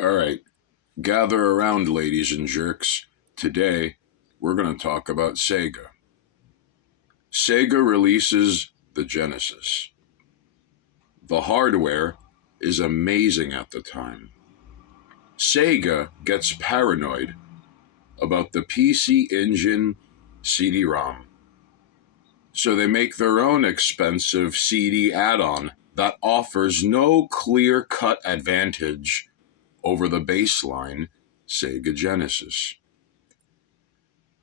All right, gather around, ladies and jerks. Today, we're going to talk about Sega. Sega releases the Genesis. The hardware is amazing at the time. Sega gets paranoid about the PC Engine CD-ROM. So they make their own expensive CD add-on that offers no clear-cut advantage over the baseline Sega Genesis.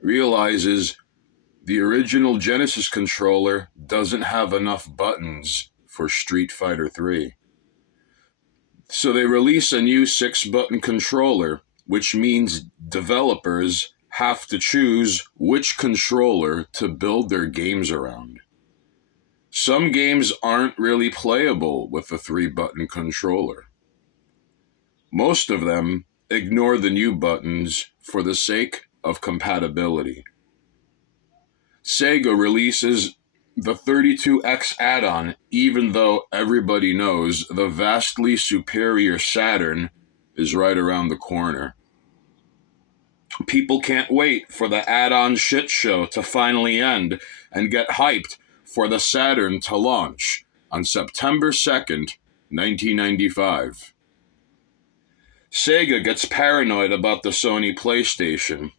Realizes the original Genesis controller doesn't have enough buttons for Street Fighter 3. So they release a new 6-button controller, which means developers have to choose which controller to build their games around. Some games aren't really playable with a 3-button controller. Most of them ignore the new buttons for the sake of compatibility. Sega releases the 32X add-on, even though everybody knows the vastly superior Saturn is right around the corner. People can't wait for the add-on shit show to finally end and get hyped for the Saturn to launch on September 2nd, 1995. Sega gets paranoid about the Sony PlayStation.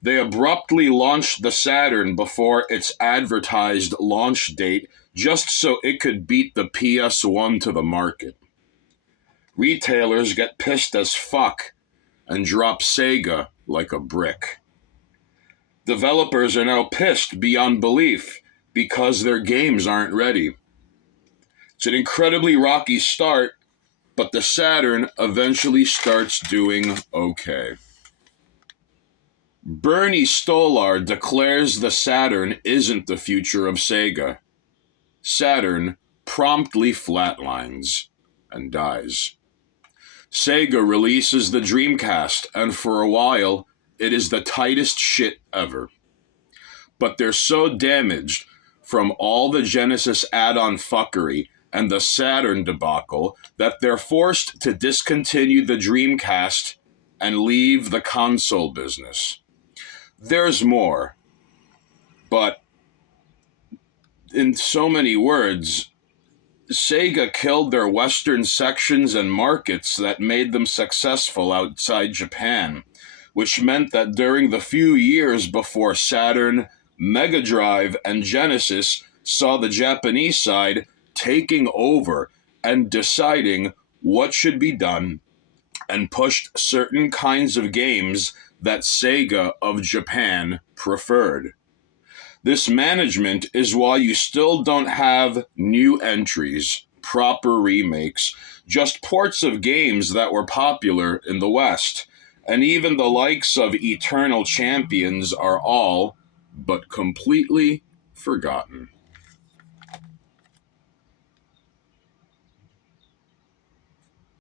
They abruptly launched the Saturn before its advertised launch date just so it could beat the PS1 to the market. Retailers get pissed as fuck and drop Sega like a brick. Developers are now pissed beyond belief because their games aren't ready. It's an incredibly rocky start, but the Saturn eventually starts doing okay. Bernie Stolar declares the Saturn isn't the future of Sega. Saturn promptly flatlines and dies. Sega releases the Dreamcast, and for a while, it is the tightest shit ever. But they're so damaged from all the Genesis add-on fuckery and the Saturn debacle that they're forced to discontinue the Dreamcast and leave the console business. There's more, but in so many words, Sega killed their Western sections and markets that made them successful outside Japan, which meant that during the few years before Saturn, Mega Drive, and Genesis saw the Japanese side taking over and deciding what should be done, and pushed certain kinds of games that Sega of Japan preferred. This management is why you still don't have new entries, proper remakes, just ports of games that were popular in the West, and even the likes of Eternal Champions are all but completely forgotten.